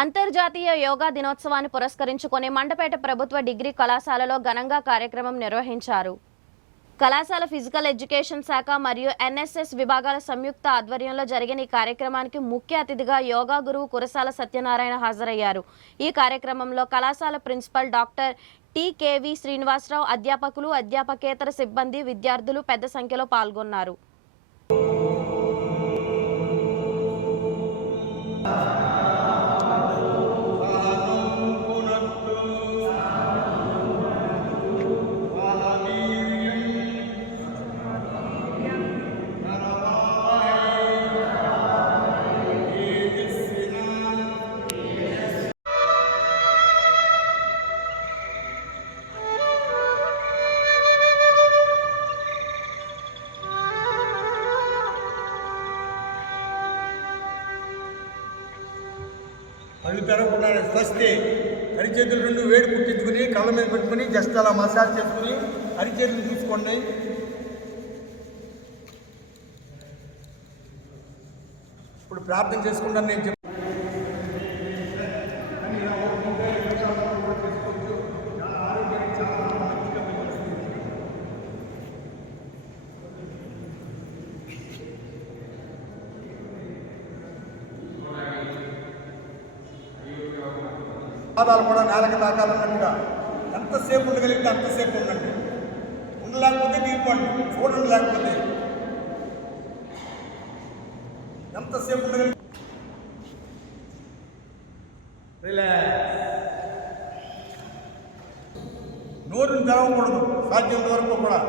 అంతర్జాతీయ యోగా దినోత్సవాన్ని పురస్కరించుకొని మండపేట ప్రభుత్వ డిగ్రీ కళాశాలలో ఘనంగా కార్యక్రమం నిర్వహించారు. కళాశాల ఫిజికల్ ఎడ్యుకేషన్ శాఖ మరియు ఎన్ఎస్ఎస్ విభాగాల సంయుక్త ఆధ్వర్యంలో జరిగిన ఈ కార్యక్రమానికి ముఖ్య అతిథిగా యోగా గురువు కురసాల సత్యనారాయణ హాజరయ్యారు. ఈ కార్యక్రమంలో కళాశాల ప్రిన్సిపల్ డాక్టర్ టి.కె.వి. శ్రీనివాసరావు, అధ్యాపకులు, అధ్యాపకేతర సిబ్బంది, విద్యార్థులు పెద్ద సంఖ్యలో పాల్గొన్నారు. కళ్ళు తెరవకుండా స్వస్తి అరిచేతులు రెండు వేడి పుట్టించుకుని కళ్ళ మీద పెట్టుకుని జస్ట్ అలా మసాజ్ చేసుకుని అరిచేతులు చూసుకోండి. ఇప్పుడు ప్రార్థన చేసుకుంటాను నేను చెప్పి పాదాలు కూడా నేలకు తాకాలన్నట్టుగా ఎంతసేపు ఉండగలిగితే అంతసేపు ఉండండి. ఉండలేకపోతే దిగిపోండి, చూడండి. లేకపోతే ఎంతసేపు ఉండగలిగి నోరుని తెరవకూడదు సాధ్యం వరకు కూడా.